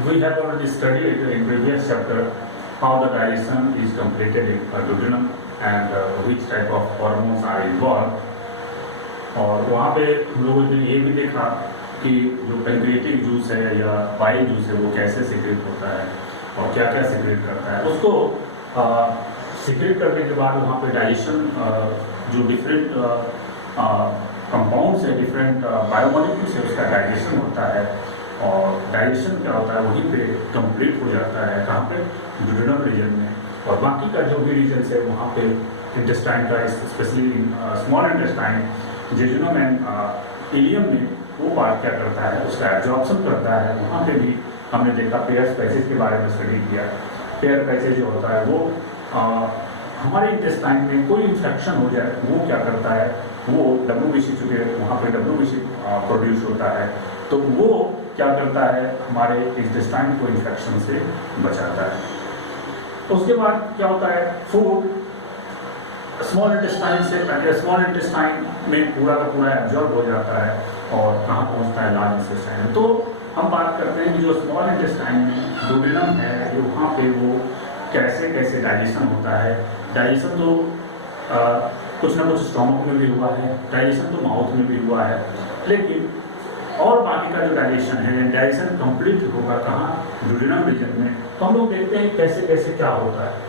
We have already studied in previous chapter how the digestion is completed in duodenum and which type of hormones are involved. और वहाँ पे हम लोगों ने ये भी देखा कि जो पेनक्रिएटिक जूस है या बाइल जूस है वो कैसे सिक्रेट होता है और क्या क्या सिक्रेट करता है। उसको सिक्रेट करने के बाद वहाँ पे डाइजेशन जो डिफरेंट कंपाउंड्स है, डिफरेंट बायोमोलिक्यूल्स है, उसका डाइजेशन होता है। और डाइजेशन क्या होता है वहीं पे कंप्लीट हो जाता है, कहाँ पे, ड्यूडेनम रीजन में। और बाकी का जो भी रीजन है वहाँ पे इंटेस्टाइन का, specially small intestine, jejunum and ileum में वो पार्ट क्या करता है, उसका एब्जॉर्प्शन करता है। वहाँ पे भी हमने देखा पेयर पैसेज के बारे में स्टडी किया। पेयर पैसेज जो होता है वो हमारे इंटेस्टाइन में कोई इंफेक्शन हो जाए वो क्या करता है, वो WBC, चूँकि वहाँ पे WBC प्रोड्यूस होता है, तो वो क्या करता है, हमारे इंटेस्टाइन को इन्फेक्शन से बचाता है। उसके बाद क्या होता है, फूड स्मॉल इंटेस्टाइन से, स्मॉल इंटेस्टाइन में पूरा का पूरा एब्जॉर्ब हो जाता है और कहाँ पहुँचता है, लार्ज इंटेस्टाइन में। तो हम बात करते हैं कि जो स्मॉल इंटेस्टाइन में डुओडेनम है, जो वहाँ पे वो कैसे कैसे डाइजेशन होता है। डाइजेशन तो कुछ ना कुछ स्टोमक में भी हुआ है, डाइजेशन तो माउथ में भी हुआ है, लेकिन और बाकी का जो डाइजेशन है, डाइजेशन कंप्लीट होगा कहाँ, डुओडेनम रीजन में। तो हम लोग देखते हैं कैसे कैसे क्या होता है।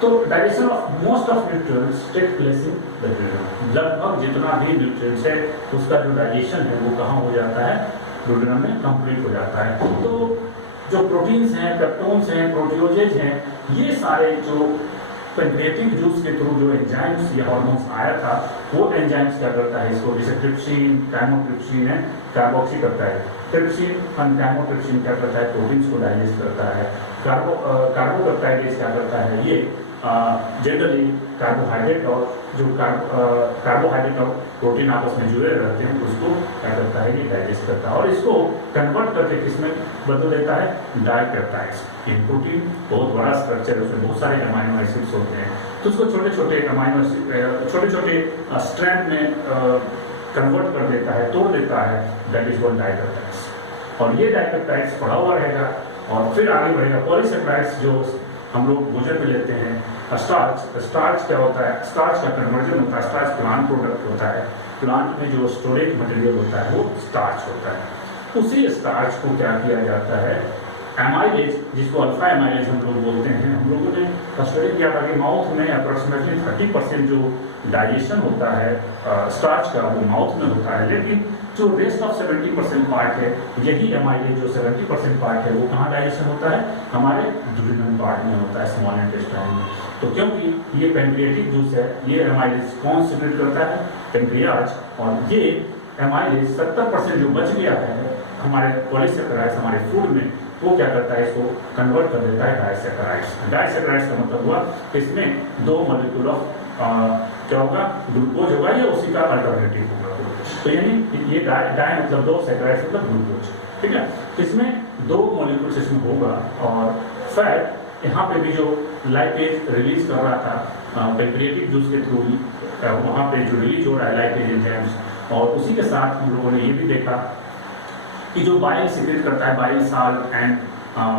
तो digestion of most of nutrients take place in the duodenum. लगभग जितना भी न्यूट्रिएंट्स है उसका जो डाइजेशन है वो कहाँ हो जाता है, डुओडेनम में कंप्लीट हो जाता है। तो जो प्रोटीन्स हैं, पेप्टोन्स हैं, प्रोटियोजेज हैं, ये सारे जो पेनक्रिएटिक जूस के थ्रू जो एंजाइम्स या हार्मोन्स आया था, वो एंजाइम्स क्या करता है इसको, जैसे ट्रिप्सिन, कैमोट्रिप्सिन है, कार्बोक्सी करता है। ट्रिप्सिन और कैमोट्रिप्सिन क्या करता है, प्रोटीन्स को डाइजेस्ट करता है। कार्बोपेप्टाइडेज क्या करता है, ये जनरली कार्बोहाइड्रेट और जो कार्बोहाइड्रेट और प्रोटीन आपस में जुड़े रहते हैं उसको क्या करता है, ये डाइजेस्ट करता है और इसको कन्वर्ट करके किसमें बदल देता है, डाइपेप्टाइड्स। इन प्रोटीन बहुत बड़ा स्ट्रक्चर है, उसमें बहुत सारे अमाइनो एसिड्स होते हैं, तो उसको छोटे छोटे अमाइनो एसिड, छोटे छोटे स्ट्रैंड में कन्वर्ट कर देता है, तोड़ देता है, दैट इज कॉल्ड डाइपेप्टाइड्स। और ये डाइपेप्टाइड्स पड़ा हुआ रहेगा और फिर आगे बढ़ेगा। पॉलीसेकेराइड्स जो हम लोग भोजन में लेते हैं, स्टार्च क्या होता है, स्टार्च का कन्वर्जन होता है, स्टार्च प्लांट प्रोडक्ट होता है, प्लांट में जो स्टोरेज मटेरियल होता है वो स्टार्च होता है। उसी स्टार्च को क्या किया जाता है, एमाइलेज, जिसको अल्फा एमाइलेज हम लोग बोलते हैं, हम लोगों ने स्टडी किया था कि माउथ में अप्रोक्सीमेटली 30% जो डाइजेशन होता है स्टार्च का वो माउथ में होता है, लेकिन जो रेस्ट ऑफ 70% पार्ट है, यही एमाइलेज जो 70% पार्ट है वो कहाँ डाइजेशन होता है, हमारे डुओडेनम पार्ट में होता है, स्मॉल इंटेस्टाइन में। तो क्योंकि ये पेनक्रिएटिक जूस है, ये एमाइलेज कौन सिक्रेट करता है, पेनक्रियाज, और ये एमाइलेज 70% जो बच गया है हमारे पॉलीसेकेराइड्स हमारे फूड में, वो क्या करता है, इसको कन्वर्ट कर देता है डाइसेकेराइड्स। डाइसेकेराइड्स का मतलब हुआ इसमें 2 मॉलिक्यूल ऑफ क्या होगा, ग्लूकोज होगा या उसी का अल्टरनेटिव होगा। तो यानी ये डाई मतलब 2, सेकेराइड्स मतलब ग्लूकोज, ठीक है। इसमें 2 मॉलिक्यूल्स इसमें होगा और फैट यहाँ पे भी जो लाइपेज रिलीज कर रहा था पेनक्रिएटिक जूस के थ्रू, वहाँ पे जो रिलीज हो रहा है लाइपेज एंजाइम्स, और उसी के साथ हम लोगों ने ये भी देखा कि जो बाइल सिक्रेट करता है, bile salt and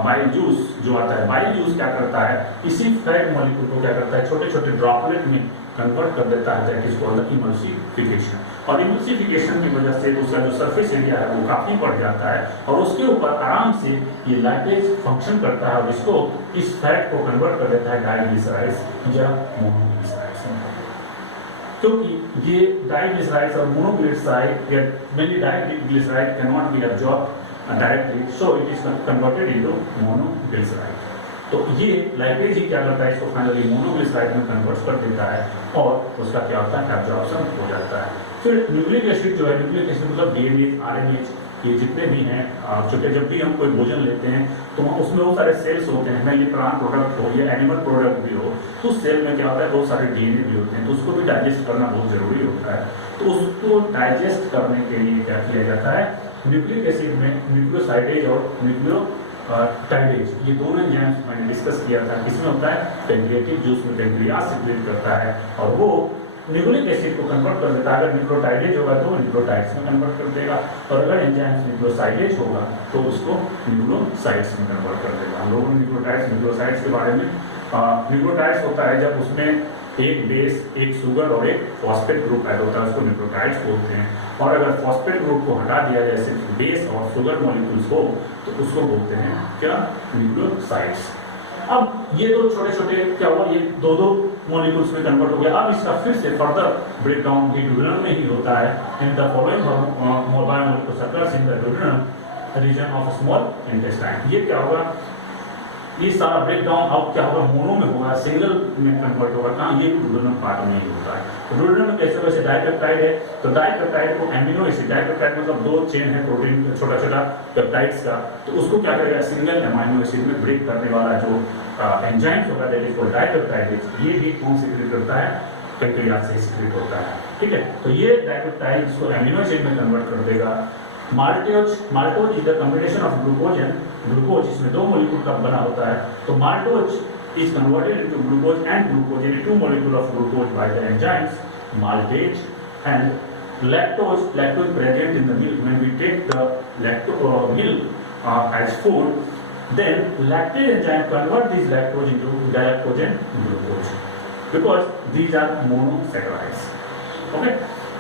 bile juice जो आता है, बाइल जूस क्या करता है, इसी फैट मॉलिक्यूल को क्या करता है, छोटे छोटे ड्रॉपलेट में कन्वर्ट कर देता है, दैट इज कॉल्ड इमल्सिफिकेशन। और इमल्सिफिकेशन की वजह से उसका जो सरफेस एरिया है वो काफी बढ़ जाता है और उसके ऊपर आराम से ये लाइपेज फंक्शन करता है और इसको, इस फैट को कन्वर्ट कर देता है डाइग्लिसराइड्स या मोनोग्लिसराइड्स में। क्योंकि ये डाइग्लिसराइड्स और मोनोग्लिसराइड या mainly diglyceride can not be absorb directly, so it is converted into monoglyceride. तो ये लाइपेज ही क्या करता है, इसको फाइनली मोनोग्लिसराइड में कन्वर्ट कर देता है और उसका क्या होता है, एब्जॉर्प्शन हो जाता है। फिर न्यूक्लिक एसिड जो है, न्यूक्लिक एसिड मतलब डीएनए, आरएनए, ये जितने भी हैं छोटे, जब भी हम कोई भोजन लेते हैं तो उसमें बहुत सारे सेल्स होते हैं, ना ये प्लांट प्रोडक्ट हो या एनिमल प्रोडक्ट भी हो, तो उस सेल में क्या होता है, बहुत सारे डीएनए भी होते हैं, तो उसको भी डाइजेस्ट करना बहुत जरूरी होता है। तो उसको डाइजेस्ट करने के लिए क्या किया जाता है, न्यूक्लिक एसिड में न्यूक्लियोसाइडेज और न्यूक्लियोटाइडेज, ये दोनों एंजाइम्स मैंने डिस्कस किया था, किसमें होता है, पेनक्रिएटिक जूस में पेनक्रियाज सिक्रेट करता है और वो न्यूक्लिक एसिड को कन्वर्ट कर देता है। अगर न्यूक्लियोटाइडेज होगा तो न्यूक्लियोटाइड्स में कन्वर्ट कर देगा, और अगर एंजाइम्स न्यूक्लियोसाइडेज होगा तो उसको न्यूक्लियोसाइड्स में कन्वर्ट कर देगा। हम लोगों ने न्यूक्लियोटाइड्स न्यूक्लियोसाइड्स के बारे में, न्यूक्लियोटाइड्स होता है जब उसमें एक बेस, एक शुगर और एक फॉस्फेट ग्रुप ऐड होता है, उसको न्यूक्लियोटाइड्स बोलते हैं। और अगर फॉस्फेट ग्रुप को हटा दिया जाए, सिर्फ बेस और शुगर मॉलिक्यूल्स हो, तो उसको बोलते हैं क्या, न्यूक्लियोसाइड्स। अब ये दो छोटे छोटे क्या हुआ, ये दो दो मॉलिक्यूल्स में कन्वर्ट हो गया। अब इसका फिर से फर्दर ब्रेकडाउन भी ड्यूडेनम में ही होता है। In the following biomolecules occurs in the duodenum region of small intestine. ये क्या होगा, ये सारा ब्रेकडाउन अब क्या होगा, मोनो में होगा, सिंगल में कन्वर्ट होगा। कहाँ, ये ड्यूडेनम पार्ट में ही होता है। तो ड्यूडेनम में कैसे, वैसे डाइपेप्टाइड है, तो डाइपेप्टाइड को एमिनो एसिड, डाइपेप्टाइड मतलब दो चेन है प्रोटीन छोटा छोटा पेप्टाइड्स का, तो उसको क्या करेगा, सिंगल एमिनो एसिड में ब्रेक करने वाला जो एंजाइम्स होगा, दैट इज कॉल्ड डाइपेप्टाइडेज। ये भी कौन सीक्रेट करता है, पैंक्रियाज से सीक्रेट होता है। ठीक है, तो ये डाइपेप्टाइड इसको एमिनो एसिड में कन्वर्ट कर देगा। Maltose, maltose is the combination of glucose and glucose, इसमें दो मॉलिक्यूल का बना होता है। तो maltose is converted into glucose and glucose, any two molecule of glucose by the enzymes maltase, and lactose, lactose present in the milk. When we take the milk as food, then lactase enzyme convert this lactose into galactose and glucose, because these are monosaccharides. Okay,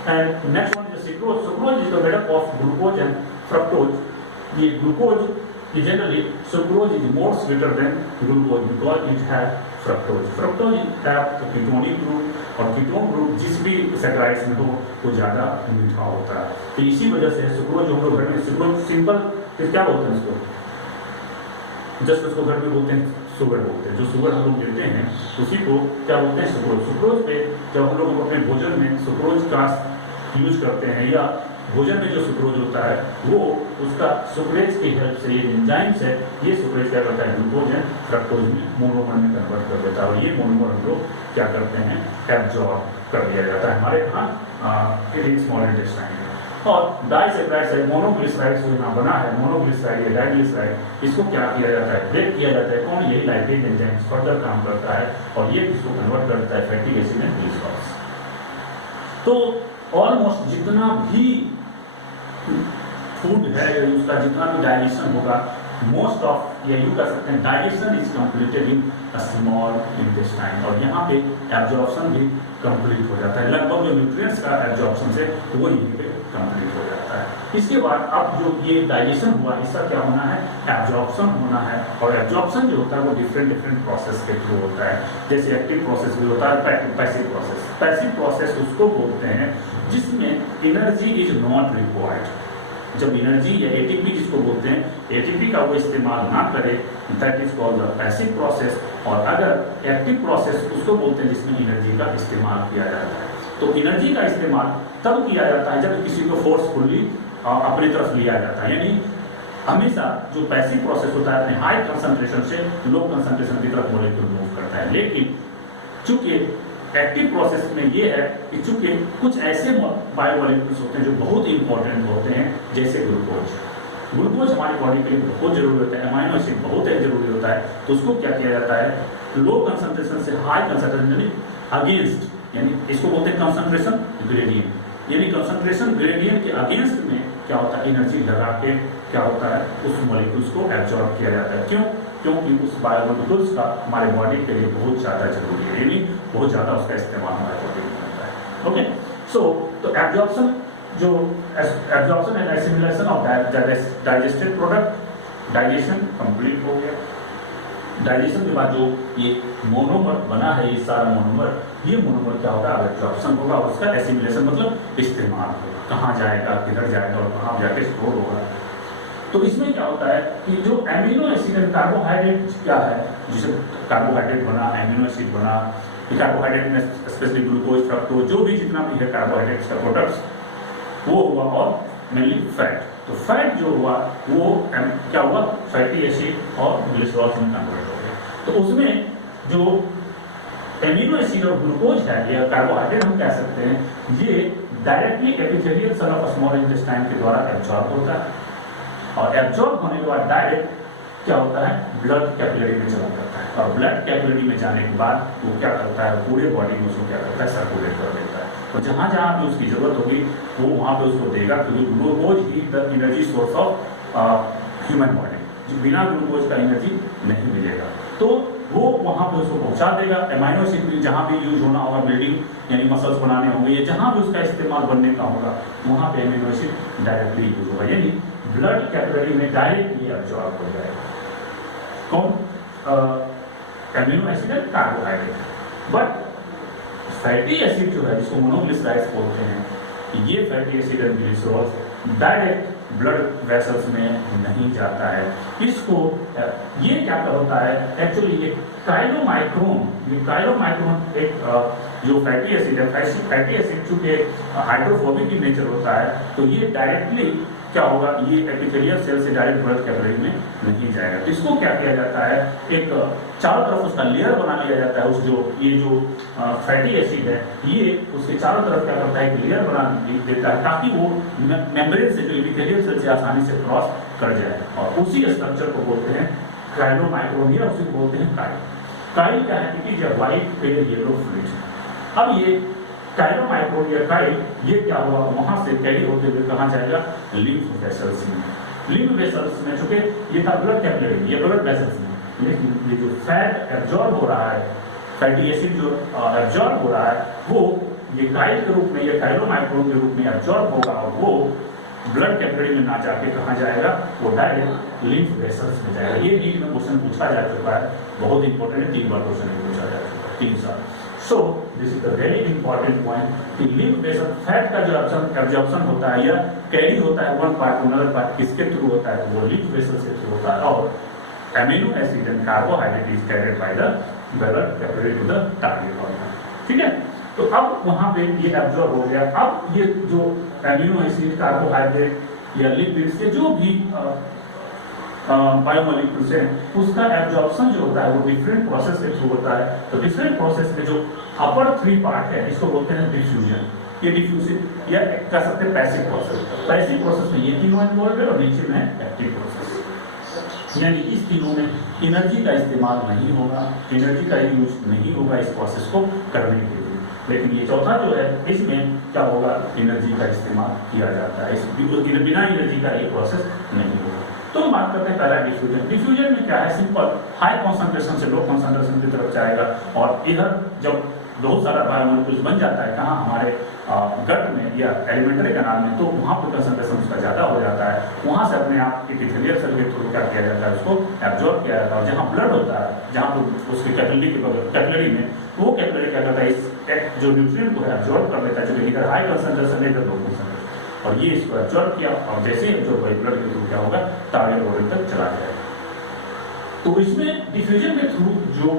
and next one is the sucrose. Sucrose is made up of glucose and fructose. The glucose generally, sucrose is more sweeter than glucose because it has fructose. Fructose have the ketonic group, और ketone group जिस भी saccharides में हो वो ज़्यादा मीठा होता है। तो इसी वजह से सुक्रोज जो हम लोग घर में, सुक्रोज सिंपल फिर क्या बोलते हैं इसको, जस्ट उसको घर में बोलते हैं शुगर बोलते हैं। जो शुगर हम लोग देते हैं उसी को क्या बोलते हैं, सुक्रोज। सुक्रोज पे जब हम लोग अपने भोजन में सुक्रोज का यूज करते हैं, या भोजन में जो सुक्रोज होता है वो उसका सुक्रेज की हेल्प से, ये एंजाइम्स है, ये सुक्रेज क्या करता है, ग्लूकोज एंड फ्रक्टोज में मोनोमर में कन्वर्ट कर देता है। और ये मोनोमर हम लोग क्या करते हैं, एब्जॉर्ब कर दिया जाता है हमारे स्मॉल इंटेस्टाइन में। और डाइसैकराइड मोनोग्लिसराइड जो यहाँ बना है, मोनोग्लिसराइड या डाइग्लिसराइड, इसको क्या किया जाता है, ब्रेक किया जाता है। कौन, यही लाइपेज एंजाइम्स फर्दर काम करता है और ये इसको कन्वर्ट करता है फैटी एसिड एंड ग्लिसरॉल्स। तो ऑलमोस्ट जितना भी फूड है, उसका जितना भी डाइजेशन होगा, मोस्ट ऑफ ये यूं कह सकते हैं digestion is completed in small intestine, और यहाँ पे एब्जॉर्प्शन भी कंप्लीट हो जाता है। लगभग जो न्यूट्रिएंट्स का एब्जॉर्प्शन है वो यहीं पे कंप्लीट हो जाता है। इसके बाद अब जो ये डाइजेशन हुआ, इसका क्या होना है, एब्जॉर्प्शन होना है। और एब्जॉर्प्शन जो होता है वो डिफरेंट प्रोसेस के थ्रू होता है। जैसे एक्टिव प्रोसेस भी होता है, पैसिव प्रोसेस। पैसिव प्रोसेस उसको बोलते हैं जिसमें एनर्जी इज नॉट रिक्वायर्ड। जब एनर्जी या एटीपी जिसको बोलते हैं, एटीपी का वो इस्तेमाल ना करे, that is called the passive process. और अगर एक्टिव प्रोसेस उसको बोलते हैं जिसमें एनर्जी का इस्तेमाल किया जाता है। तो एनर्जी का इस्तेमाल तब किया जाता है जब किसी को फोर्सफुली अपनी तरफ लिया जाता है। यानी हमेशा जो पैसिव प्रोसेस होता है अपने हाई कंसंट्रेशन से लो कंसंट्रेशन की तरफ मॉलिक्यूल मूव करता है। लेकिन चूंकि एक्टिव प्रोसेस में ये है कि चूंकि कुछ ऐसे बायोमॉलिक्यूल्स होते हैं जो बहुत इंपॉर्टेंट होते हैं, जैसे ग्लूकोज। ग्लूकोज हमारी बॉडी के लिए बहुत जरूरी होता है, अमाइनो एसिड बहुत जरूरी होता है। तो उसको क्या किया जाता है, लो कंसंट्रेशन से हाई कंसंट्रेशन यानी अगेंस्ट, यानी इसको बोलते हैं कंसंट्रेशन ग्रेडियंट। यानी कंसंट्रेशन ग्रेडियंट के अगेंस्ट में क्या होता है, एनर्जी लगा के क्या होता है, उस मॉलिक्यूल्स को एब्जॉर्ब किया जाता है। क्यों? क्योंकि उस बायोमॉलिक्यूल्स का हमारे बॉडी के लिए बहुत ज़्यादा जरूरी है, यानी बहुत ज़्यादा उसका इस्तेमाल हमारे बॉडी में होता है। ओके, सो तो एब्जॉर्प्शन जो absorption and assimilation of digested product, digestion complete हो गया। डाइजेशन के बाद जो ये मोनोमर बना है, ये सारा मोनोमर, ये मोनोमर क्या होगा, एब्जॉर्प्शन होगा, उसका एसिमिलेशन मतलब इस्तेमाल होगा, कहाँ जाएगा, किधर जाएगा और कहाँ जाके स्टोर होगा। तो इसमें क्या होता है कि जो एमिनो एसिड एंड कार्बोहाइड्रेट क्या है, जिसे कार्बोहाइड्रेट बना, एमिनो एसिड बना, कार्बोहाइड्रेट में स्पेशली ग्लूकोज, फ्रक्टोज, जो भी जितना भी है कार्बोहाइड्रेट्स का प्रोडक्ट्स वो हुआ, और मेनली फैट। तो फैट जो हुआ वो क्या हुआ, फैटी एसिड और ग्लिसरॉल में कन्वर्ट हो गया। तो उसमें जो एमिनो एसिड और ग्लूकोज है या कार्बोहाइड्रेट हम कह सकते हैं, ये directly epithelial cell of small intestine के द्वारा एब्जॉर्ब होता है, और एब्जॉर्ब होने के बाद डायरेक्ट क्या होता है, ब्लड कैपिलरी में चला जाता है। और ब्लड कैपिलरी में जाने के बाद वो क्या करता है, पूरे बॉडी में उसको क्या करता है, सर्कुलेट कर देता है। और जहाँ जहाँ पे उसकी जरूरत होगी वो वहाँ पे उसको देगा, क्योंकि glucose he the energy source of human body, बिना ग्लूकोज का एनर्जी नहीं मिलेगा। तो वो वहाँ पे उसको पहुँचा देगा। एमाइनो एसिड भी जहाँ भी यूज होना होगा, बिल्डिंग यानी मसल्स बनाने होंगे, या जहाँ भी उसका इस्तेमाल बनने का होगा, वहाँ पे एमाइनो एसिड डायरेक्टली यूज होगा, यानी ब्लड कैपिलरी में डायरेक्टली एब्जॉर्ब हो जाएगा। कौन? Amino acid and carbohydrate. But fatty acid जो है, जिसको मोनोग्लिसराइड्स बोलते हैं, ये fatty acid and glycerol direct blood vessels में नहीं जाता है। इसको ये क्या होता है एक्चुअली, ये काइलोमाइक्रोन एक जो फैटी एसिड है, फैटी एसिड चूंकि हाइड्रोफोबिक in नेचर होता है, तो ये डायरेक्टली क्या होगा, ये एपिथेलियल सेल से डायरेक्ट ब्लड कैपिलरी में नहीं जाएगा। तो इसको क्या किया जाता है, एक चारों तरफ उसका लेयर बना लिया जाता है। उस ये जो फैटी एसिड है, ये उसके चारों तरफ क्या करता है, एक लेयर बना देता है, ताकि वो मेम्ब्रेन से जो एपिथेलियल सेल से आसानी से क्रॉस कर जाए। और उसी स्ट्रक्चर को बोलते हैं काइलोमाइक्रोन, या उसी को बोलते हैं काइल। काइल क्या है कि जब व्हाइट पेल येलो फ्लूइड। अब ये काइलोमाइक्रोन या काइल, ये क्या हुआ, वहां से कैरी होते हुए कहाँ जाएगा, लिम्फ वेसल्स में। लिम्फ वेसल्स में चूंकि ये था ब्लड कैपिलरी, ये ब्लड वेसल्स में, लेकिन ये जो फैट एब्जॉर्ब हो रहा है, फैटी एसिड जो एब्जॉर्ब हो रहा है, वो ये काइल के रूप में या काइलोमाइक्रोन के रूप में एब्जॉर्ब होगा, और वो ब्लड कैपिलरी में ना जाके कहाँ जाएगा, वो डायरेक्ट लिम्फ वेसल्स में जाएगा। ये नीट में क्वेश्चन पूछा जा चुका है, बहुत इंपॉर्टेंट है, 3 बार क्वेश्चन पूछा जा चुका है, 3 साल। So this is the very important point कि लिम्फ वेसल फैट का जो एब्जॉर्प्शन होता है या कैरी होता है one part two another part, किसके थ्रू होता है, वो लिम्फ वेसल से थ्रू होता है। और amino acid and carbohydrate is carried by the blood capillary to the target organ. ठीक है, तो अब वहां पे ये एब्जॉर्ब हो गया। अब ये जो एमिनो एसिड, कार्बोहाइड्रेट या लिपिड्स के जो भी बायोमोलिक्यूल्स हैं, उसका एब्जॉर्प्शन जो होता है वो डिफरेंट प्रोसेस के थ्रू होता है। तो डिफरेंट प्रोसेस में जो अपर 3 पार्ट है, इसको बोलते हैं डिफ्यूजन। ये डिफ्यूजन या कह सकते हैं पैसिव प्रोसेस। पैसिव प्रोसेस में ये तीनों इन्वॉल्व है, और नीचे में एक्टिव प्रोसेस, यानी इस तीनों में एनर्जी का इस्तेमाल नहीं होगा, एनर्जी का यूज नहीं होगा इस प्रोसेस को करने के लिए। लेकिन ये चौथा जो है, इसमें क्या होगा, एनर्जी का इस्तेमाल किया जाता है। बिना एनर्जी का ये प्रोसेस नहीं होगा। तो हम बात करते हैं पहला डिफ्यूजन। डिफ्यूजन में क्या है, सिंपल हाई कॉन्सेंट्रेशन से लो कॉन्सेंट्रेशन की तरफ जाएगा, और इधर जब बहुत सारा बायोमोलिक्यूल्स बन जाता है कहाँ, हमारे गट में या एलिमेंट्री कैनाल में, तो वहाँ पर कंसेंट्रेशन उसका ज़्यादा हो जाता है। वहाँ से अपने आप एपिथेलियल सेल के थ्रू क्या किया जाता है, उसको एब्जॉर्ब किया जाता है। और जहाँ ब्लड होता है, जहाँ पर उसकी कैपिलरी में, वो कैपिलरी क्या करता है, इस जो न्यूट्रिएंट को एब्जॉर्ब कर लेता है, जो इधर हाई कंसेंट्रेशन है, इधर लो कंसेंट्रेशन, और ये इसको एब्जॉर्ब किया, और जैसे ही एब्जॉर्ब हुआ ब्लड के थ्रू क्या होगा, टारगेट ऑर्गन तक चला जाएगा। तो इसमें डिफ्यूजन के थ्रू जो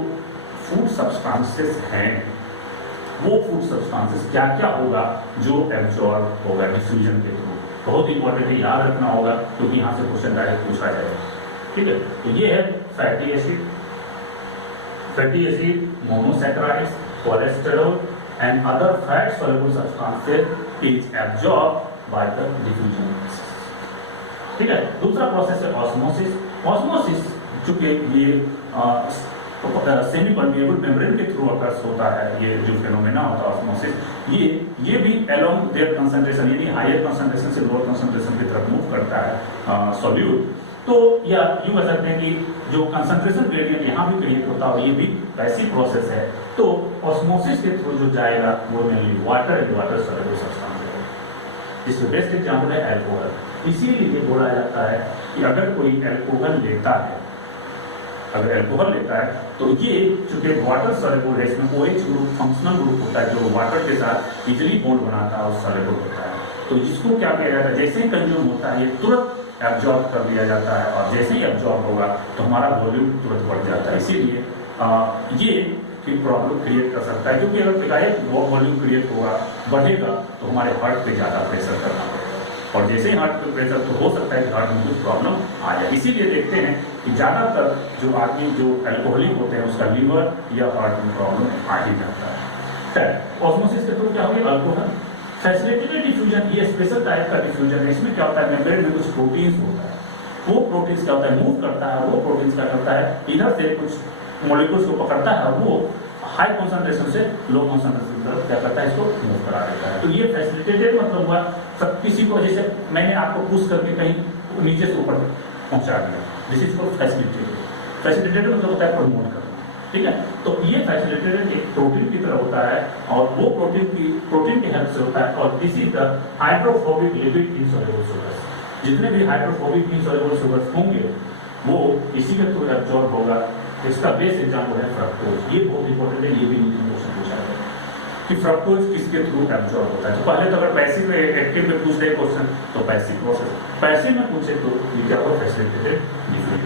फूड सब्सटेंसेस हैं, वो फूड सब्सटेंसेस क्या क्या होगा जो एब्जॉर्ब होगा डिफ्यूजन के थ्रू, बहुत इंपॉर्टेंट है, याद रखना होगा, क्योंकि यहाँ से क्वेश्चन डायरेक्ट पूछा जाएगा। ठीक है, तो ये है fatty acid, monosaccharides, cholesterol and other fat soluble substances is absorb by the diffusion. ठीक है, दूसरा प्रोसेस है ऑस्मोसिस। ऑस्मोसिस चूंकि ये सेमी परमिएबल मेम्ब्रेन के थ्रू अकर्स होता है, ये जो फेनोमेना होता है ऑस्मोसिस, ये भी अलोंग देयर कंसंट्रेशन, यानी हायर कंसंट्रेशन से लोअर कंसंट्रेशन की तरफ मूव करता है सॉल्यूट। तो या यूं कह सकते हैं कि जो कंसंट्रेशन ग्रेडियंट यहाँ भी क्रिएट होता है, ये भी वैसी प्रोसेस है। तो ऑस्मोसिस के थ्रू जो जाएगा वो mainly water and water soluble substance है। इसमें बेस्ट एग्जाम्पल है अल्कोहल। इसीलिए बोला जाता है कि अगर कोई अल्कोहल लेता है, तो ये चूंकि वाटर सॉल्युबल है, इसमें OH ग्रुप फंक्शनल ग्रुप होता है जो वाटर के साथ इजीली बॉन्ड बनाता है और सॉल्युबल होता है। तो जिसको क्या किया जाता है, जैसे ही कंज्यूम होता है, ये तुरंत एब्जॉर्ब कर लिया जाता है, और जैसे ही एब्जॉर्ब होगा तो हमारा वॉल्यूम तुरंत बढ़ जाता है। इसीलिए ये प्रॉब्लम क्रिएट कर सकता है, क्योंकि अगर एकाएक वो वॉल्यूम क्रिएट होगा, बढ़ेगा, तो हमारे हार्ट पे ज़्यादा प्रेशर करना पड़ेगा, और जैसे ही हार्ट पे प्रेशर, तो हो सकता है कि हार्ट में कुछ प्रॉब्लम आ जाए। इसीलिए देखते हैं कि ज़्यादातर जो आदमी जो अल्कोहलिक होते हैं, उसका लीवर या हार्ट में प्रॉब्लम आ ही जाता है। ऑस्मोसिस के थ्रू क्या होगी, अल्कोहल। फैसिलिटेटेड डिफ्यूजन, ये स्पेशल टाइप का डिफ्यूजन है। इसमें क्या होता है, मेम्ब्रेन में कुछ प्रोटीन्स होता है, वो प्रोटीन्स क्या होता है, मूव करता है, वो प्रोटीन्स क्या करता है, इधर से कुछ मॉलिक्यूल्स को पकड़ता है, और वो हाई कॉन्सेंट्रेशन से लो कॉन्सेंट्रेशन तरफ क्या करता है, इसको मूव करा देता है। तो ये फैसिलिटेटेड मतलब हुआ सब किसी को, जैसे मैंने आपको पुश करके कहीं नीचे से ऊपर पहुंचा दिया, this is for facilitated. Facilitated मतलब होता है प्रमोट करना, ठीक है। तो ये फैसिलिटेटेड एक प्रोटीन की तरह होता है और वो प्रोटीन की हेल्प से होता है। और this is the hydrophobic lipid insoluble sugars. जितने भी हाइड्रोफोबिक इनसॉल्युबल शुगर्स होंगे वो इसी के थ्रू एब्जॉर्ब होगा। इसका बेस्ट एग्जाम्पल है फ्रक्टोज। ये बहुत इंपॉर्टेंट है, ये भी नीचे क्वेश्चन पूछा है कि फ्रक्टोज किसके थ्रू एब्जॉर्ब होता है। तो पहले तो अगर पैसिव में एक्टिव में पूछ रहे क्वेश्चन तो पैसिव प्रोसेस, पैसिव में पूछे तो ये क्या होगा, फैसिलिटेटेड डिफरेंट।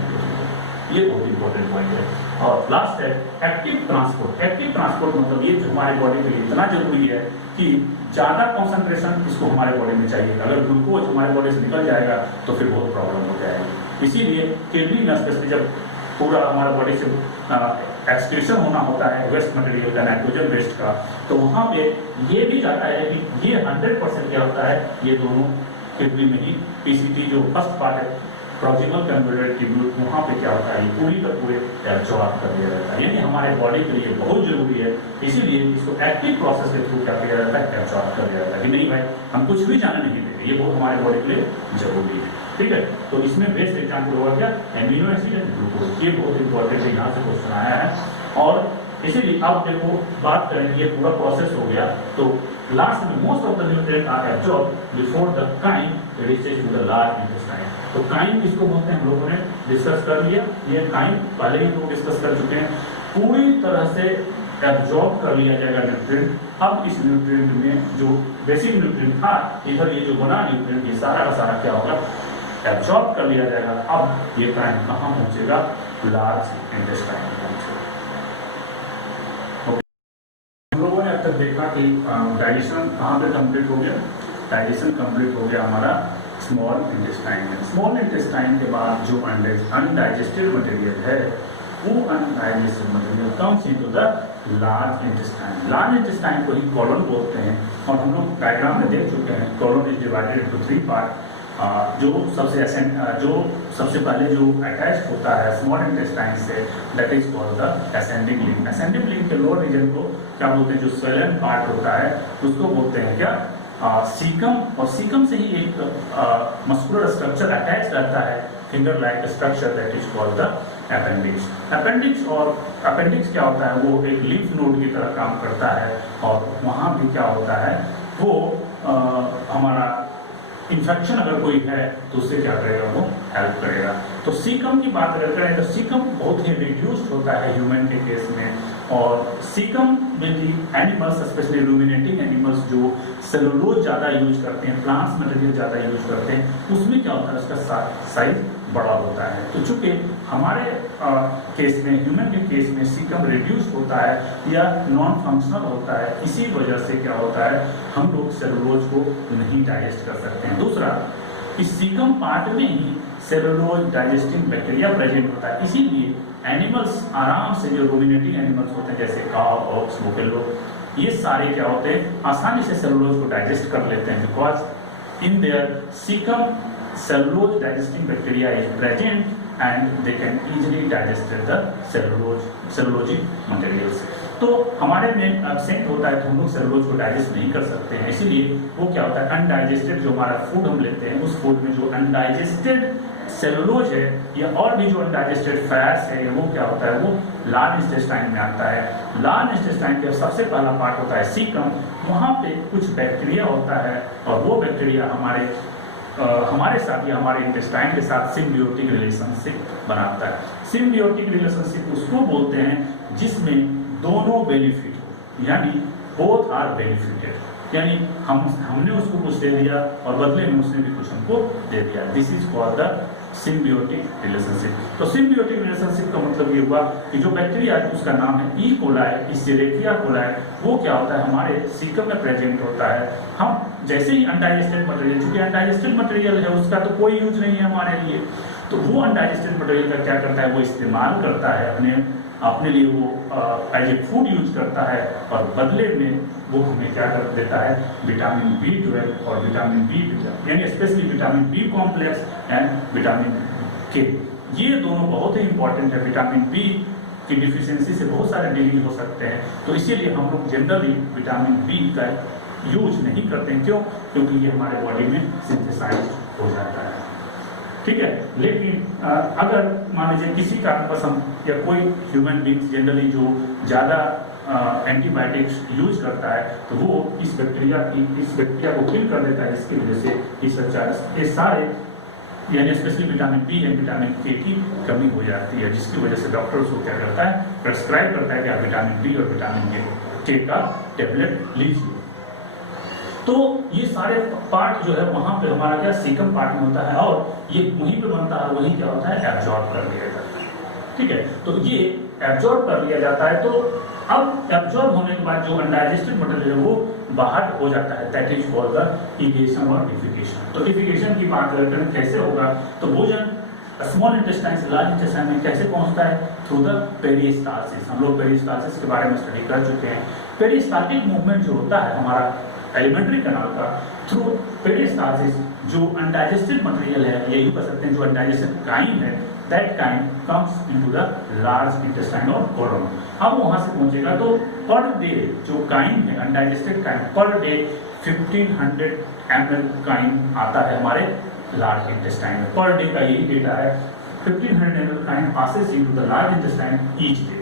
ये बहुत इंपॉर्टेंट पॉइंट है। और लास्ट है एक्टिव ट्रांसपोर्ट। एक्टिव ट्रांसपोर्ट मतलब ये जो हमारे बॉडी के लिए इतना जरूरी है कि ज्यादा कॉन्सेंट्रेशन इसको हमारे बॉडी में चाहिए। अगर ग्लूकोज हमारे बॉडी से निकल जाएगा तो फिर बहुत प्रॉब्लम हो जाएगी। इसीलिए किडनी में स्पेशली जब पूरा हमारा बॉडी से एक्सक्रीशन होना होता है वेस्ट मटेरियल का, नाइट्रोजन वेस्ट का, तो वहां पे ये भी जाता है कि ये 100% क्या होता है, ये दोनों किडनी में ही पीसीटी जो फर्स्ट पार्ट है प्रॉक्सिमल कन्वर्टेड ट्यूब्यूल, वहां पे क्या होता है ये पूरी का पूरे एब्जॉर्ब कर दिया जाता है। यानी हमारे बॉडी के लिए बहुत जरूरी है, इसीलिए इसको एक्टिव प्रोसेस के थ्रू क्या किया जाता है, एब्जॉर्ब कर दिया जाता है कि नहीं भाई हम कुछ भी जाने नहीं देते, ये बहुत हमारे बॉडी के लिए जरूरी है, ठीक है। तो इसमें बेस्ट एग्जाम्पल होगा क्या, एमिनो एसिड एंड ग्लूकोज। ये बहुत इंपॉर्टेंट है, यहाँ से क्वेश्चन आया है। और इसीलिए अब देखो बात करें, ये पूरा प्रोसेस हो गया। तो लास्ट में most of the nutrient are absorb before the chyme reaches to the large intestine. तो काइम किसको बोलते हैं हम लोगों ने डिस्कस कर लिया, ये काइम पहले ही लोग डिस्कस कर चुके हैं। पूरी तरह से एब्जॉर्ब कर लिया जाएगा न्यूट्रिएंट। अब इस न्यूट्रिएंट में जो बेसिक न्यूट्रिएंट था, इधर ये जो बना न्यूट्रिएंट, ये सारा का सारा क्या होगा, एब्जॉर्ब कर लिया जाएगा। अब ये काइम कहाँ पहुंचेगा, लार्ज इंटेस्टाइन में पहुंचेगा। हम लोगों ने अब तक देखा कि डाइजेशन कहाँ पे कंप्लीट हो गया, डाइजेशन कंप्लीट हो गया हमारा स्मॉल इंटेस्टाइन में। स्मॉल इंटेस्टाइन के बाद जो अनडाइजेस्टेड मटेरियल है वो undigested material comes into the large intestine. Large intestine को ही कोलन बोलते हैं और हम लोग डायग्राम में देख चुके हैं। Colon is divided into 3 part. जो सबसे पहले जो अटैच होता है स्मॉल इंटेस्टाइन से, that is called the ascending limb. Ascending limb के लोअर रीजन को क्या बोलते हैं, जो स्वेलन पार्ट होता है उसको बोलते हैं क्या, सीकम। और सीकम से ही एक मस्कुलर स्ट्रक्चर अटैच रहता है, finger like structure, that is called the appendix. Appendix क्या होता है, वो एक लिम्फ नोड की तरह काम करता है और वहां भी क्या होता है, वो हमारा इन्फेक्शन अगर कोई है तो उससे क्या करेगा, वो हेल्प करेगा। तो सीकम की बात अगर करें तो सीकम बहुत ही रिड्यूस्ड होता है ह्यूमन के केस में। और सीकम में भी एनिमल्स, स्पेशली रूमिनेटिंग एनिमल्स जो सेलुलोज ज़्यादा यूज करते हैं, प्लांट्स मटेरियल ज़्यादा यूज करते हैं, उसमें क्या होता है, उसका साइज बड़ा होता है। तो चूंकि हमारे केस में, ह्यूमन के केस में सीकम रिड्यूस होता है या नॉन फंक्शनल होता है, इसी वजह से क्या होता है, हम लोग सेलुलोज को नहीं डाइजेस्ट कर सकते हैं। दूसरा, इस सीकम पार्ट में ही सेलुलोज डाइजेस्टिंग बैक्टीरिया प्रेजेंट होता है, इसीलिए एनिमल्स आराम से, जो रूमिनेटिंग एनिमल्स होते हैं जैसे काव, ऑक्स, बुफेलो, ये सारे क्या होते हैं, आसानी से सेलुलोज को डाइजेस्ट कर लेते हैं, because in their caecum cellulose digesting bacteria is present and they can easily digest the cellulosic materials। तो हमारे में एब्सेंट होता है तो हम लोग सेलुलोज को डाइजेस्ट नहीं कर सकते हैं, इसीलिए वो क्या होता है, अनडाइजेस्टेड जो हमारा फूड हम लेते हैं उस फूड में जो अनडाइजेस्टेड सेलुलोज है या और भी जो अनडाइजेस्टेड फैट्स है, वो क्या होता है, वो लार्ज इंटेस्टाइन में आता है। लार्ज इंटेस्टाइन का सबसे पहला पार्ट होता है सीकम, वहाँ पे कुछ बैक्टीरिया होता है और वो बैक्टीरिया हमारे साथ या हमारे इंटेस्टाइन के साथ सिम्बियोटिक रिलेशनशिप बनाता है। सिम्बियोटिक रिलेशनशिप उसको बोलते हैं जिसमें दोनों बेनिफिट हो, यानी बोथ आर बेनिफिटेड, यानी हमने उसको कुछ दे दिया और बदले में उसने भी कुछ हमको दे दिया। This is called the symbiotic relationship. तो सिम्बियोटिक रिलेशनशिप का मतलब ये हुआ कि जो बैक्टीरिया है उसका नाम है ई कोलाई, इसेरेकिया कोलाई, वो क्या होता है, हमारे सीकम में प्रेजेंट होता है। हम जैसे ही अनडाइजेस्टेड मटेरियल, क्योंकि अनडाइजेस्टेड मटेरियल है उसका तो कोई यूज नहीं है हमारे लिए, तो वो अनडाइजेस्टेड मटेरियल का क्या करता है, वो इस्तेमाल करता है अपने लिए, वो एज ए फूड यूज करता है और बदले में वो हमें क्या कर देता है, विटामिन B12 और विटामिन बी, यानी specially vitamin B complex and vitamin K. ये दोनों बहुत ही इंपॉर्टेंट है। विटामिन बी की डिफिशियंसी से बहुत सारे डिजीज हो सकते हैं। तो इसीलिए हम लोग जनरली विटामिन बी का यूज नहीं करते हैं। क्यों? क्योंकि ये हमारे बॉडी में सिंथेसाइज हो जाता है, ठीक है। लेकिन अगर मान लीजिए किसी कारणवश हम या कोई ह्यूमन बींग जनरली जो ज़्यादा एंटीबायोटिक्स यूज करता है तो वो इस बैक्टीरिया को किल कर देता है, जिसकी वजह से ये सारे यानी specially vitamin B and vitamin K की कमी हो जाती है, जिसकी वजह से डॉक्टर उसको क्या करता है, प्रेस्क्राइब करता है कि आप विटामिन बी और विटामिन के का टेबलेट लीजिए। तो ये सारे पार्ट जो है वहां पे हमारा क्या सीकम पार्ट में होता है और ये वहीं पे बनता है, वहीं क्या होता है, एब्जॉर्ब कर लिया जाता है, ठीक है। तो ये एब्जॉर्ब कर लिया जाता है। तो अब एब्जॉर्ब होने के बाद जो अनडाइजेस्टेड मटेरियल है वो बाहर हो जाता है, दैट इज कॉल्ड द इगेशन और डिफिकेशन। तो डिफिकेशन की बात करें कैसे होगा, तो भोजन स्मॉल इंटेस्टाइन से लार्ज इंटेस्टाइन में कैसे पहुंचता है, थ्रू द पेरिस्टालसिस। हम लोग पेरिस्टालसिस के बारे में स्टडी कर चुके हैं। पेरिस्टाल्टिक मूवमेंट जो होता है हमारा एलिमेंट्री कैनाल का, थ्रू पेरिस्टालसिस जो अनडाइजेस्टेड मटेरियल है, यही कह सकते हैं जो अनडाइजेस्टेड काइम है, that chyme comes into the large intestine और कोलोन। अब वहां से पहुंचेगा तो पर डे जो काइम है undigested chyme, per day 1500 ml chyme आता है हमारे लार्ज इंटेस्टाइन में। पर डे का यही डेटा है, 1500 ml chyme passes into the large intestine each day.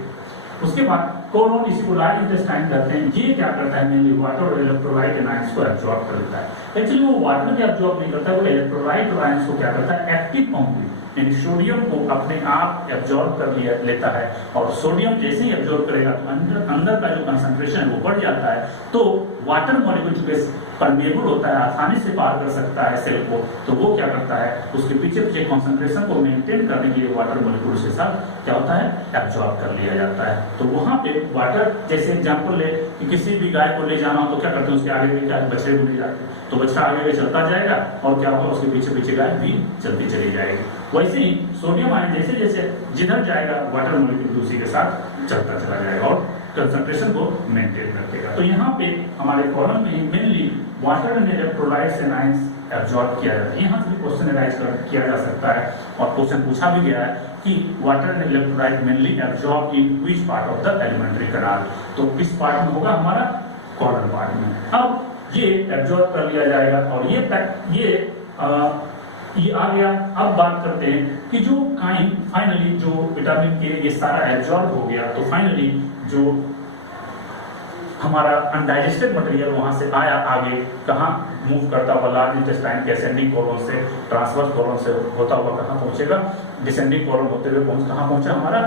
उसके बाद कोलोन, इसी को लार्ज इंटेस्टाइन कहते हैं, ये क्या करता है, मेनली वाटर और इलेक्ट्रोलाइट एंड आयंस को एब्जॉर्ब कर लेता है। एक्चुअली वो वाटर भी एब्जॉर्ब नहीं करता है, वो इलेक्ट्रोलाइट और आयंस को क्या करता है, एक्टिव पंप यानी सोडियम को अपने आप एब्जॉर्ब कर लेता है। और सोडियम जैसे ही एब्जॉर्ब करेगा तो अंदर का जो कंसंट्रेशन है वो बढ़ जाता है। तो वाटर मॉलिक्यूल परमेबल होता है, आसानी से पार कर सकता है सेल को, तो वो क्या करता है, उसके पीछे पीछे कॉन्सेंट्रेशन को मेंटेन करने के लिए वाटर मॉलिक्यूल के साथ क्या होता है, एब्जॉर्ब कर लिया जाता है। तो वहां पे वाटर, जैसे एग्जांपल ले कि किसी भी गाय को ले जाना हो तो क्या करते हैं, उसके आगे भी क्या बछड़े को ले जाते हैं, तो बछड़ा आगे चलता जाएगा और क्या होगा, उसके पीछे पीछे गाय भी चलती चली जाएगी। वैसे ही सोडियम आयन जैसे जैसे जिधर जाएगा वाटर मॉलिक्यूल उसी के साथ चलता चला जाएगा और कंसंट्रेशन को मेंटेन रखेगा। तो यहाँ पे हमारे कॉलम में mainly water and electrolytes and ions absorb किया जाता है। यहाँ से भी क्वेश्चन राइज किया जा सकता है और क्वेश्चन पूछा भी गया है कि water and electrolyte mainly absorb in which part of the alimentary canal. तो किस पार्ट में होगा, हमारा कॉलम पार्ट में। अब ये एब्जॉर्ब कर लिया जाएगा और ये आ गया। अब बात करते हैं कि जो काइम फाइनली जो विटामिन के ये सारा एब्जॉर्ब हो गया, तो फाइनली जो हमारा अनडाइजेस्टेड मटेरियल वहां से आया, आगे कहाँ मूव करता हुआ, लार्ज इंटेस्टाइन के असेंडिंग कोलोन से ट्रांसवर्स कोलोन से होता हुआ कहाँ पहुंचेगा, डिसेंडिंग कोलोन होते हुए कहाँ पहुंचा, हमारा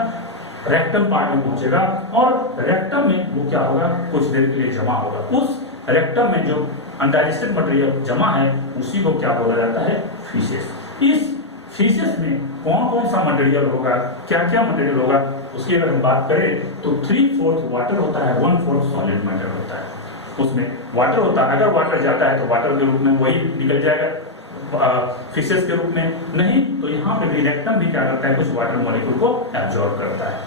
रेक्टम पार्ट में पहुंचेगा। और रेक्टम में वो क्या होगा, कुछ देर के लिए जमा होगा। उस रेक्टम में जो अनडाइजेस्टेड मटेरियल जमा है उसी को क्या बोला जाता है, फीसेस। इस फीसेस में कौन कौन सा मटेरियल होगा, क्या क्या मटेरियल होगा, उसकी अगर हम बात करें तो 3/4 वाटर होता है, 1/4 सॉलिड मैटर होता है। उसमें वाटर होता है, अगर वाटर जाता है तो वाटर के रूप में वही निकल जाएगा फीसेस के रूप में, नहीं तो यहाँ पे भी रेक्टम भी क्या करता है, कुछ वाटर मॉलिक्यूल को एब्जॉर्ब करता है।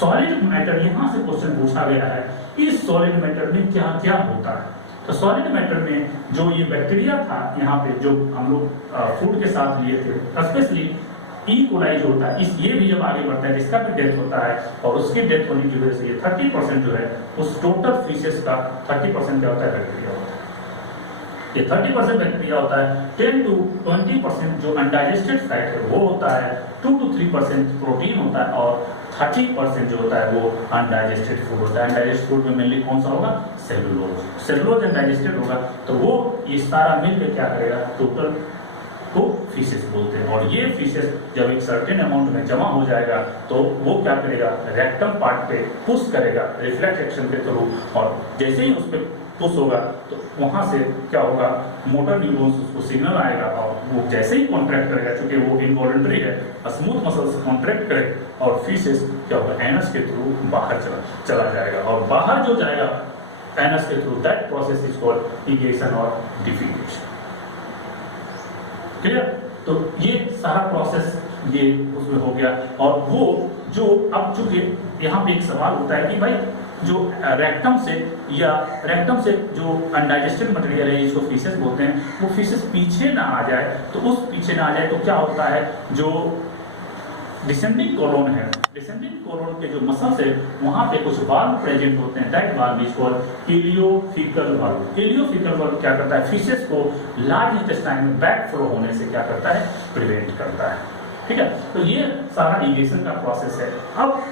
सॉलिड मैटर, यहाँ से क्वेश्चन पूछा गया है, इस सॉलिड मैटर में क्या क्या होता है। तो सॉलिड मैटर में जो ये बैक्टीरिया था यहाँ पे जो हम लोग फूड के साथ लिए थे, स्पेशली ई कोलाई जो होता है, ये भी जब आगे बढ़ता है इसका भी डेथ होता है और उसकी डेथ होने की वजह से ये 30% जो है उस टोटल फीसेस का 30% क्या होता है, बैक्टीरिया होता है। ये 30% बैक्टीरिया होता है। 10 to 20% जो अनडाइजेस्टेड फैट है वो होता है, 2 to 3% प्रोटीन होता है और 30% जो होता है वो अनडाइजेस्टेड फूड होता है। अनडाइजेस्टेड फूड में मेनली कौन सा होगा, सेलुलोज। सेलुलोज अनडाइजेस्टेड होगा तो वो ये सारा मिलकर क्या करेगा, टोटल को फीसेस बोलते हैं। और ये फीसेस जब एक सर्टेन अमाउंट में जमा हो जाएगा तो वो क्या करेगा, रेक्टम पार्ट पे पुश करेगा रिफ्लेक्स एक्शन के थ्रू, और जैसे ही उस पर पुश होगा तो वहां से क्या होगा, मोटर न्यूरॉन्स उसको सिग्नल आएगा और वो जैसे ही कॉन्ट्रैक्ट करेगा, क्योंकि वो इनवॉलंटरी है, स्मूथ मसल्स कॉन्ट्रैक्ट करे और फीसेस क्या होगा, एनस के थ्रू बाहर चला जाएगा। और बाहर जो जाएगा एनस के through, that process is called egestion और डिफिकेशन। क्लियर? तो ये सारा प्रोसेस ये उसमें हो गया। और वो जो अब चूंकि यहाँ पे एक सवाल होता है कि भाई जो रेक्टम से जो अनडाइजेस्टेड मटेरियल है इसको फीसेस बोलते हैं, वो फीसेस पीछे ना आ जाए, तो उस पीछे ना आ जाए तो क्या होता है, जो डिसेंडिंग कोलोन है, डिसेंडिंग कोलोन के जो मसल्स है वहां पे कुछ वाल्व प्रेजेंट होते हैं, that valve is called ileocecal valve. Ileocecal valve क्या करता है, फिशेस को लार्ज इंटेस्टाइन में बैक फ्लो होने से क्या करता है, प्रिवेंट करता है। ठीक है, तो ये सारा इरिगेशन का प्रोसेस है। अब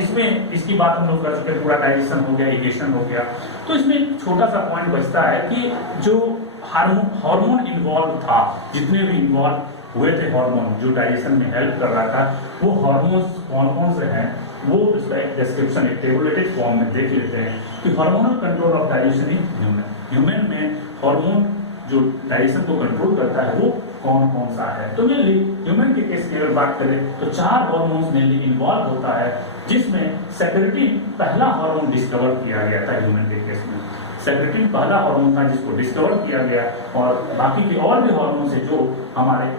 इसमें इसकी बात हम लोग कर चुके हैं, पूरा डाइजेशन हो गया, इरिगेशन हो गया। तो इसमें एक छोटा सा पॉइंट बचता है कि जो हार्मोन इन्वॉल्व था, जितने भी इन्वॉल्व हुए थे हार्मोन जो डाइजेशन में हेल्प कर रहा था, वो हार्मोन्स कौन कौन से हैं, वो इसका एक डिस्क्रिप्शन एक टेबुलेटेड फॉर्म में देख लेते हैं कि hormonal control of digestion in human, human में हार्मोन जो डाइजेशन को कंट्रोल करता है वो कौन कौन सा है। तो मेनली ह्यूमन के केस की अगर बात करें तो 4 हार्मोन्स मेनली इन्वॉल्व होता है, जिसमें सेक्रेटिन पहला हार्मोन डिस्कवर किया गया था ह्यूमन के केस में। सेक्रेटिन पहला हार्मोन था जिसको डिस्कवर किया गया, और बाकी के और भी हार्मोन है जो हमारे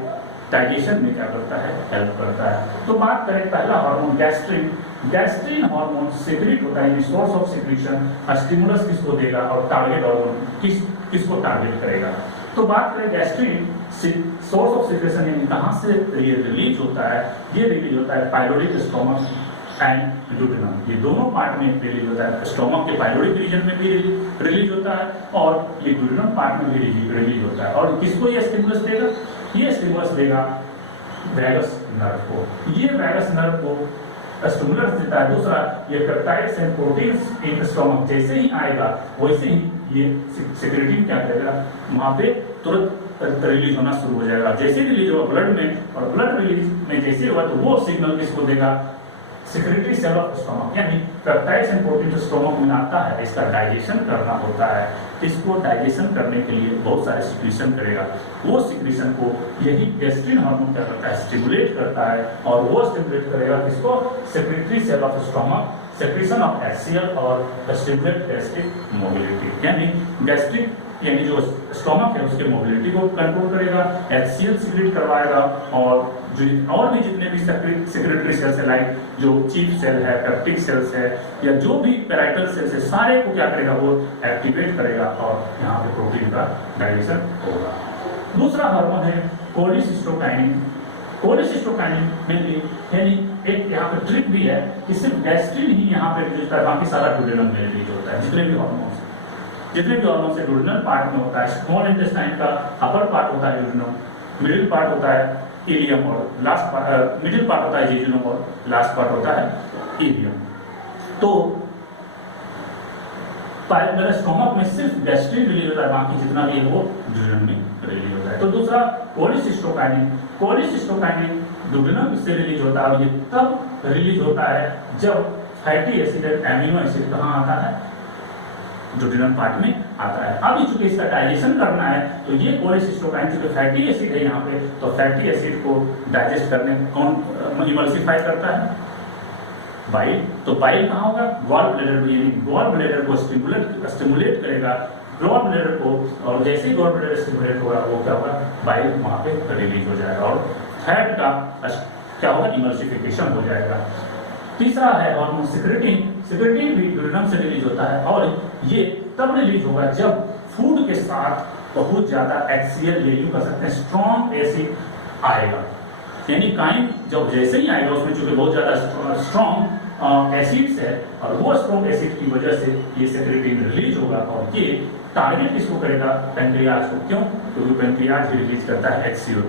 डाइजेशन में क्या करता है, हेल्प करता है। तो बात करें पहला hormone gastrin, gastrin hormone secrete होता है, सोर्स ऑफ सिक्रीशन, स्टिमुलस किसको देगा और टारगेट हार्मोन किसको टारगेट करेगा। तो बात करें गैस्ट्रिन सोर्स ऑफ सिक्रेशन यानी कहां से ये रिलीज होता है, ये रिलीज होता है पाइलोरिक स्टोमक एंड ड्यूडेनम, ये दोनों पार्ट में रिलीज होता है। स्टोमक के पाइलोरिक रीजन में भी रिलीज होता है और ये ड्यूडेनम पार्ट में भी रिलीज होता है। और किसको ये स्टिमुलस देगा, ये स्टिमुलस देगा वैगस नर्व को, ये वैगस नर्व को स्टिमुलस देता है। दूसरा, ये peptides and proteins in stomach जैसे ही आएगा वैसे ही ये सेक्रेटिन क्या करेगा, वहां पे तुरंत रिलीज होना शुरू हो जाएगा। जैसे रिलीज होगा ब्लड में, और ब्लड रिलीज में जैसे हुआ तो वो सिग्नल किसको देगा, सेक्रेटरी सेल ऑफ स्टोमक, यानी पेप्टाइड्स एंड प्रोटीन स्टोमक में आता है, इसका डाइजेशन करना होता है। इसको डाइजेशन करने के लिए बहुत सारे सिक्रीशन करेगा, वो सिक्रीशन को यही गैस्ट्रिन हार्मोन क्या करता है, स्टिमुलेट करता है, और वो स्टिमुलेट करेगा किसको, secretory cell of stomach, secretion of HCl और स्टिमुलेट गैस्ट्रिक मोबिलिटी, यानी गैस्ट्रिक यानी जो स्टोमक है उसके मोबिलिटी को कंट्रोल करेगा, HCl सीक्रेट करवाएगा, और भी जितने भी सेक्रेटरी सेल्स है, लाइक जो चीफ सेल है, पेप्टिक सेल्स है, या जो भी पैराइटल सेल्स है, सारे को क्या करेगा, वो एक्टिवेट करेगा और यहाँ पे प्रोटीन का डाइजेशन होगा। दूसरा हार्मोन है कोलिसिस्टोकाइनिन। कोलिसिस्टोकाइनिन मेनली यानी एक यहाँ पे ट्रिक भी है कि सिर्फ गैस्ट्रिन ही यहाँ पे रिलीज होता है, बाकी सारा ड्यूडेनम में रिलीज होता है। जितने भी हार्मोन्स है ड्यूडेनल पार्ट में होता है, स्मॉल इंटेस्टाइन का अपर पार्ट होता है ड्यूडेनम, मिडिल पार्ट होता है इलियम, और लास्ट पार्ट मिडिल पार्ट होता है जेजुनम, और लास्ट पार्ट होता है इलियम। तो स्टोमक में सिर्फ गैस्ट्रिन रिलीज होता है, बाकी जितना भी है वो ड्यूडेनम में रिलीज होता है। तो दूसरा कोलिसिस्टोकाइनिन, कोलिसिस्टोकाइनिन ड्यूडेनम से रिलीज होता है, और ये तब रिलीज होता है जब फैटी एसिड एमिनो एसिड कहाँ आता है, ड्यूडेनम पार्ट में आता है। अब चूंकि इसका डाइजेशन करना है तो ये कोलिसिस्टोकाइन चूंकि फैटी एसिड है यहाँ पे, तो फैटी एसिड को डाइजेस्ट करने कौन इमल्सिफाई करता है, बाइल। तो बाइल कहाँ होगा, गॉल ब्लैडर में, यानी गॉल ब्लैडर को स्टिमुलेट करेगा गॉल ब्लैडर को, और जैसे ही गॉल ब्लैडर स्टिमुलेट होगा वो क्या होगा, बाइल वहां पे रिलीज हो जाएगा, और फैट का क्या होगा, इमल्सिफिकेशन हो जाएगा। तीसरा है हार्मोन सिक्रेटिन, सिक्रेटिन भी ड्यूडेनम से रिलीज होता है, और ये तब रिलीज होगा जब फूड के साथ बहुत ज्यादा HCl वैल्यू कर सकते हैं स्ट्रॉन्ग एसिड आएगा, यानी काइंड जब जैसे ही आएगा उसमें चूंकि बहुत ज्यादा स्ट्रॉन्ग एसिड्स है, और वो स्ट्रॉन्ग एसिड की वजह से ये सेक्रेटिन रिलीज होगा, और ये टारगेट किसको करेगा, पेंक्रियाज को। क्यों, क्योंकि पेंक्रियाज ही रिलीज करता है HCO3।